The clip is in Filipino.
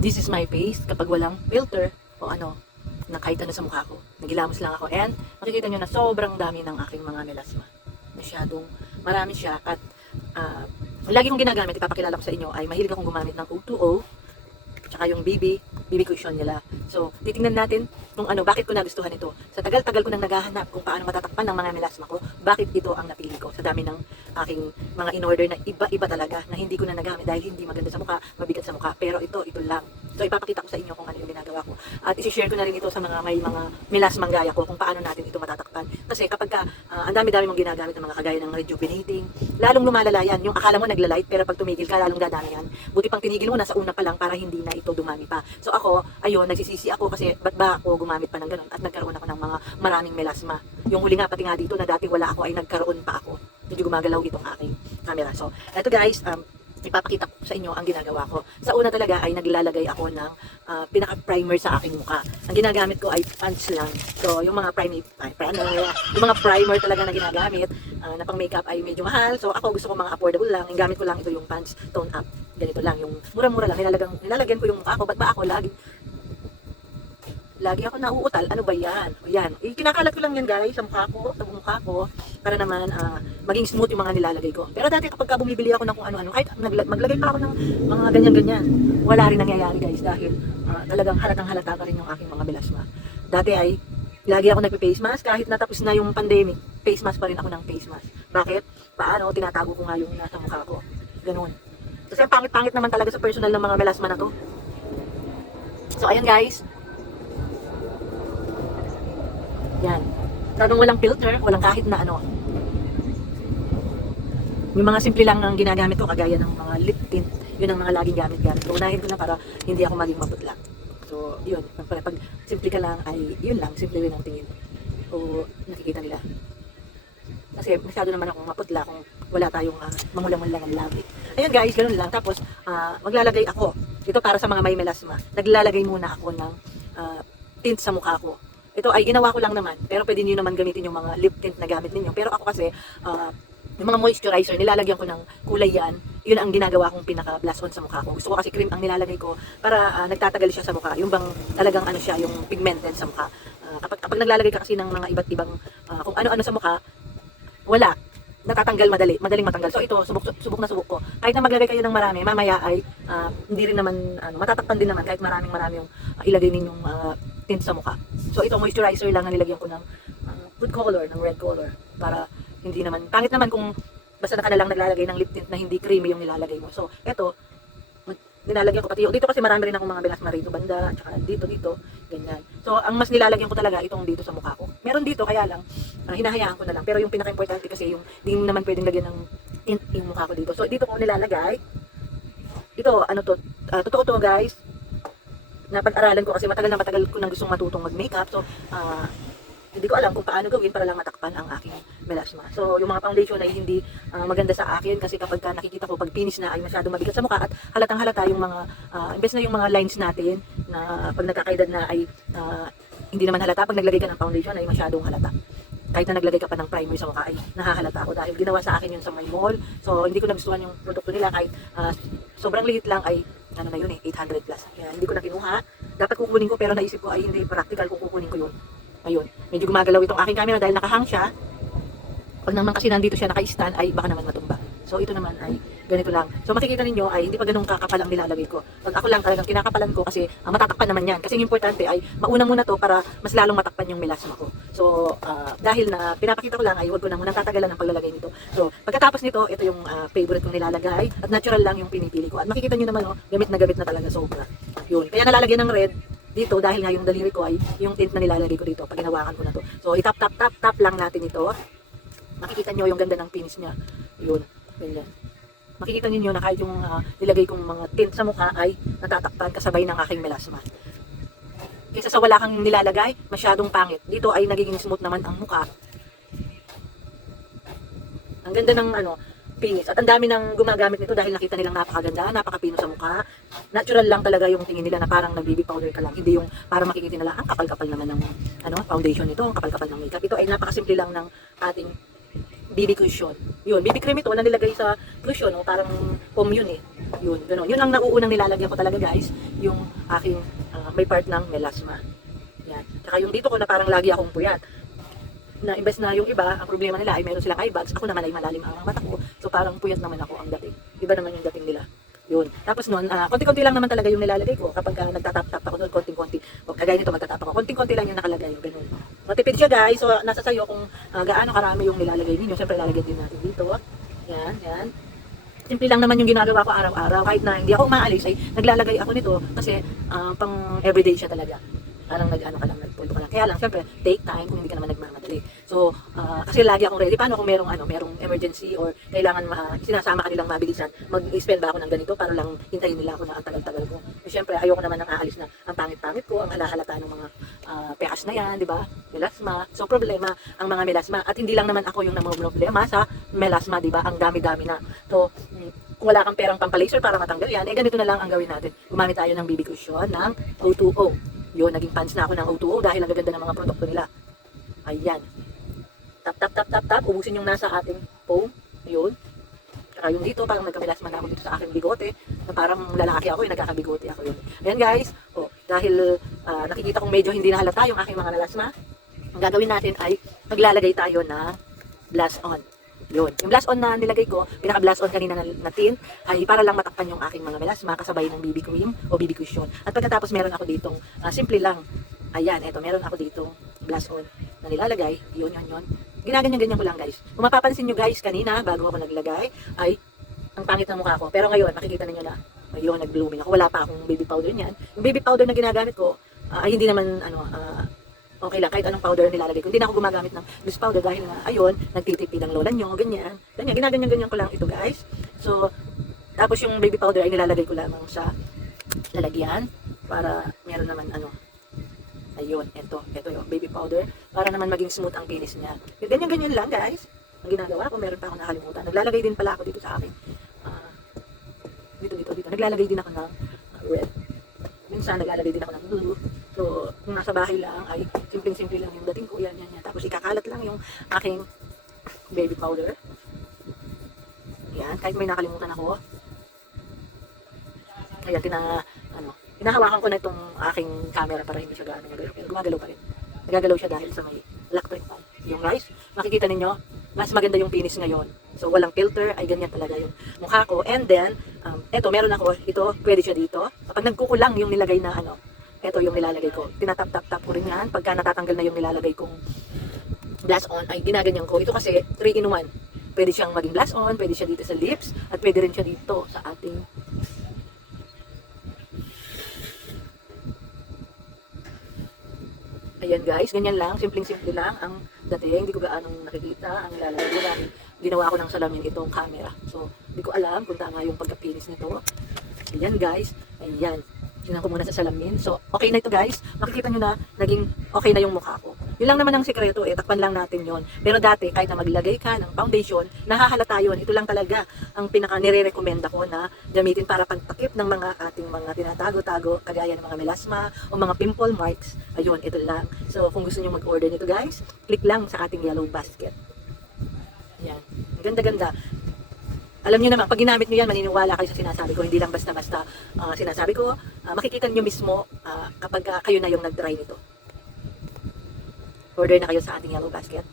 This is my face kapag walang filter o ano, na kahit ano sa mukha ko. Nagilamos lang ako and makikita nyo na sobrang dami ng aking mga melasma. Masyadong marami siya at lagi kong ginagamit, ipapakilala ko sa inyo ay mahilig akong gumamit ng O2O tsaka yung BB cushion nila. So, titingnan natin kung ano, bakit ko nagustuhan ito. Sa tagal-tagal ko nang naghahanap kung paano matatakpan ng mga melasma ko, bakit ito ang napili ko. Sa dami ng aking mga in-order na iba-iba talaga na hindi ko na nagamit dahil hindi maganda sa mukha, mabigat sa mukha. Pero ito lang. So, ipapakita ko sa inyo kung ano yung ginagawa ko. At isi-share ko na rin ito sa mga may mga melasmang gaya ko kung paano natin ito matatakpan. Kasi kapag ang dami-dami mong ginagamit ng mga kagaya ng rejuvenating, lalong lumalala yan. Yung akala mo naglalight, pero pag tumigil ka, lalong dadami yan. Buti pang tinigil mo na sa una pa lang para hindi na ito dumami pa. So ako, ayun, nagsisisi ako kasi ba't ba ako gumamit pa ng ganun at nagkaroon ako ng mga maraming melasma. Yung huli nga, pati nga dito na dati wala ako ay nagkaroon pa ako. Medyo gumagalaw itong aking camera. So, eto guys, ipapakita ko sa inyo ang ginagawa ko. Sa una talaga ay naglalagay ako ng pinaka-primer sa aking mukha. Ang ginagamit ko ay pants lang. So, yung mga yung mga primer talaga na ginagamit na pang makeup ay medyo mahal. So, ako gusto ko mga affordable lang. Yung gamit ko lang ito yung pants tone up. Ganito lang, yung mura-mura lang. Nilalagyan ko yung mukha ko. Ba't ba ako lagi ako nauutal? Ano ba yan? Yan. Kinakalat ko lang yan guys sa mukha ko, sa mukha ko, para naman maging smooth yung mga nilalagay ko. Pero dati kapag bumibili ako ng kung ano-ano, kahit maglagay pa ako ng mga ganyan-ganyan, wala rin nangyayari guys dahil talagang halatang-halata pa rin yung aking mga melasma. Dati ay lagi ako nagpe-face mask kahit natapos na yung pandemic. Face mask pa rin ako ng face mask. Bakit? Paano? Tinatago ko nga yung nasa mukha ko. Ganun. Kasi ang pangit-pangit naman talaga sa personal ng mga melasma na to. So ayan guys. Yan. Talagang walang filter, walang kahit na ano. Yung mga simple lang ang ginagamit ko, kagaya ng mga lip tint. Yun ang mga laging gamit-gamit ko. Unahin ko na para hindi ako maging maputla. So, yun. Pag simple ka lang, ay yun lang. Simple rin ang tingin. O nakikita nila. Kasi masyado naman akong maputla kung wala tayong mamula-mula ng labi. Ayun guys, ganun lang. Tapos, maglalagay ako. Ito para sa mga may melasma. Naglalagay muna ako ng tint sa mukha ko. Ito ay ginawa ko lang naman, pero pwede niyo naman gamitin yung mga lip tint na gamit ninyo. Pero ako kasi, yung mga moisturizer, nilalagyan ko ng kulay yan. Yun ang ginagawa kong pinaka-blast on sa mukha ko. Gusto ko kasi cream ang nilalagay ko para nagtatagal siya sa mukha. Yung bang talagang ano siya, yung pigmented sa mukha. Kapag naglalagay ka kasi ng mga iba't ibang kung ano-ano sa mukha, wala. Natatanggal madaling matanggal. So ito, subok na subok ko. Kahit na maglagay kayo ng marami, mamaya ay hindi rin naman, matatakpan din naman kahit marami yung ilagay ninyong tint sa mukha. So ito, moisturizer lang na nilagyan ko ng good color, ng red color. Para hindi naman, pangit naman kung basta ka na lang naglalagay ng lip tint na hindi creamy yung nilalagay mo. So ito, nilalagyan ko pati dito kasi marami rin akong mga melasma rito banda, tsaka dito, ganyan. So ang mas nilalagyan ko talaga itong dito sa mukha ko. Meron dito kaya lang, hinahayaan ko na lang. Pero yung pinaka-importante kasi yung di naman pwedeng lagyan ng tint yung mukha ko dito. So dito ko nilalagay. Ito, ano to, totoo to guys. Napag-aralan ko kasi matagal ko nang gustong matutong mag-makeup. So, hindi ko alam kung paano gawin para lang matakpan ang aking melasma. So, yung mga foundation ay hindi maganda sa akin kasi kapag nakikita ko pag finish na ay masyadong mabigat sa mukha at halatang halata yung mga, imbes na yung mga lines natin na pag nagkakaedad na ay hindi naman halata. Pag naglagay ka ng foundation ay masyadong halata. Kahit na naglagay ka pa ng primer sa mukha ay nahahalata ako dahil ginawa sa akin yun sa my mall. So, hindi ko nagustuhan yung produkto nila kahit sobrang liit lang ay ano na yun 800 plus. Kaya hindi ko na kinuha. Dapat kukunin ko pero naisip ko ay hindi practical kung kukunin ko yun. Ayun, medyo gumagalaw itong aking camera dahil nakahang siya. Pag naman kasi nandito siya naka-stand ay baka naman matumba. So ito naman ay ganito lang. So makikita ninyo ay hindi pa ganun kakapal ang nilalagay ko. Pag ako lang talagang kinakapalan ko kasi matatakpan naman yan. Kasi yung importante ay mauna muna to para mas lalong matakpan yung melasma ko. So dahil na pinapakita ko lang ay huwag ko na munang tatagalan ng paglalagay nito. So pagkatapos nito, ito yung favorite kong nilalagay at natural lang yung pinipili ko. At makikita nyo naman gamit na talaga sobra. Yun. Kaya nalalagyan ng red dito dahil nga yung daliri ko ay yung tint na nilalagay ko dito pag hinawakan ko na to. So tap lang natin ito. Makikita nyo yung ganda ng finish niya. Yun. Ganyan. Makikita niyo na kahit yung nilagay kong mga tint sa mukha ay natatakpan kasabay ng aking melasma. Kaysa sa wala kang nilalagay, masyadong pangit. Dito ay nagiging smooth naman ang mukha. Ang ganda ng finish. At ang dami nang gumagamit nito dahil nakita nilang napakaganda, napakapino sa mukha. Natural lang talaga yung tingin nila na parang nag-BB powder ka lang. Hindi yung parang makikita nila, ang kapal-kapal naman ng foundation nito, ang kapal-kapal ng makeup. Ito ay napakasimple lang ng ating BB cushion. Yun, BB cream ito na nilagay sa cushion, no? Parang foam yun eh. Yun, gano'n. Yun ang nauunang nilalagyan ko talaga guys, yung aking may part ng melasma. Yan. Tsaka yung dito ko na parang lagi akong puyat. Na imbes na yung iba, ang problema nila ay meron silang eye bags, ako naman ay malalim ang mata ko. So parang puyat naman ako ang dating. Iba naman yung dating nila. Yun. Tapos nun, konti-konti lang naman talaga yung nilalagay ko. Kapag nagtatap-tap ako doon, konting-konti. O kagaya nito, magtatap ako. Konting-konti lang yung nakalagay. Ganun. Matipid siya guys. So nasa sayo kung gaano karami yung nilalagay ninyo. Siyempre lalagyan din natin dito. Yan, yan. Simple lang naman yung ginagawa ko araw-araw. Kahit na hindi ako umaalis ay naglalagay ako nito. Kasi pang everyday siya talaga. Parang nag-ano ka lang, nagpunto ka lang. Kaya lang, syempre, take time kung hindi ka naman nagmamadali. So, kasi lagi akong ready. Paano kung merong emergency or kailangan sinasama ka nilang mabilisan, mag-spend ba ako ng ganito para lang hintayin nila ako na ang tagal-tagal ko. So, syempre, ayoko naman nang aalis na ang pangit-pangit ko, ang halahalata ng mga pekas na yan, di ba? Melasma. So, problema ang mga melasma. At hindi lang naman ako yung problema sa melasma, di ba? Ang dami-dami na. So, kung wala kang perang pampalaser para matanggal yan, ganito na lang ang gawin natin. Gumamit tayo ng BB cushion ng O2O. Yun, naging fans na ako ng O2O dahil ang gaganda ng mga produkto nila. Ayan. Tap, tap, tap, tap, tap. Ubusin yung nasa ating foam. Yun. Saka yung dito, parang nagkamilasman na ako dito sa aking bigote. Na parang lalaki ako, nagkakabigote ako yun. Ayan guys. Dahil nakikita kong medyo hindi nahalata yung aking mga melasma, ang gagawin natin ay maglalagay tayo ng blush on. Yun. Yung blush on na nilagay ko, pinaka-blush on kanina na tint, ay para lang matakpan yung aking mga melasma kasabay ng BB cream o BB cushion. At pagkatapos meron ako ditong, simple lang, ayan, eto, meron ako ditong blush on na nilalagay, yun. Ginaganyan-ganyan ko lang guys. Kung mapapansin nyo guys, kanina, bago ako naglagay, ay, ang pangit ng mukha ko. Pero ngayon, makikita ninyo na, ayun, nag-blooming ako. Wala pa akong baby powder niyan. Yung baby powder na ginagamit ko, ay hindi naman, okay lang, kahit anong powder nilalagay ko. Hindi na ako gumagamit ng loose powder dahil nga, ayun, nagtitipid ang lola nyo, ganyan. Ginaganyan-ganyan ko lang ito guys. So, tapos yung baby powder ay nilalagay ko lamang sa lalagyan para meron naman ayun, ito yung baby powder para naman maging smooth ang finish niya. Ganyan-ganyan lang guys. Ang ginagawa ko, meron pa ako nakalimutan. Naglalagay din pala ako dito sa akin. Dito. Naglalagay din ako ng red. Minsan naglalagay din ako ng blue. So, kung nasa bahay lang ay simpleng-simple lang yung dating ko. Yan. Tapos ikakalat lang yung aking baby powder. Yan, kahit may nakalimutan ako. Kaya hinahawakan ko na itong aking camera para hindi siya gaano magalaw. Pero gumagalaw pa rin. Nagagalaw siya dahil sa may electric fan. Yung guys, makikita ninyo, mas maganda yung finish ngayon. So, walang filter, ay ganyan talaga yung mukha ko. And then, eto, meron ako, ito, pwede siya dito. Kapag nagkukulang yung nilagay na ito yung nilalagay ko. Tinatap-tap-tap ko rin yan. Pagka natatanggal na yung nilalagay kong blush on, ay ginaganyan ko. Ito kasi 3-in-1. Pwede siyang maging blush on, pwede siya dito sa lips, at pwede rin siya dito sa ating ayan guys, ganyan lang, simpleng-simple lang ang dating. Hindi ko gaanong nakikita ang nilalagay ko dahil ginawa ko ng salamin itong camera. So, hindi ko alam kung tama yung pagka-finish nito. Ayan guys, ayan. Tingnan ko muna sa salamin. So, okay na ito guys. Makikita nyo na naging okay na yung mukha ko. Yun lang naman ang sikreto takpan lang natin yon. Pero dati, kahit na maglagay ka ng foundation, nahahalata yun. Ito lang talaga ang pinaka-nire-recommenda ko na gamitin para pagtakip ng mga ating mga tinatago-tago, kagaya ng mga melasma o mga pimple marks. Ayun, ito lang. So, kung gusto nyo mag-order nito guys, click lang sa ating yellow basket. Ayan. Ganda-ganda. Alam niyo naman, pag ginamit niyo yan, maniniwala kayo sa sinasabi ko. Hindi lang basta-basta sinasabi ko. Makikita niyo mismo kapag kayo na yung nag-try nito. Order na kayo sa ating yellow basket.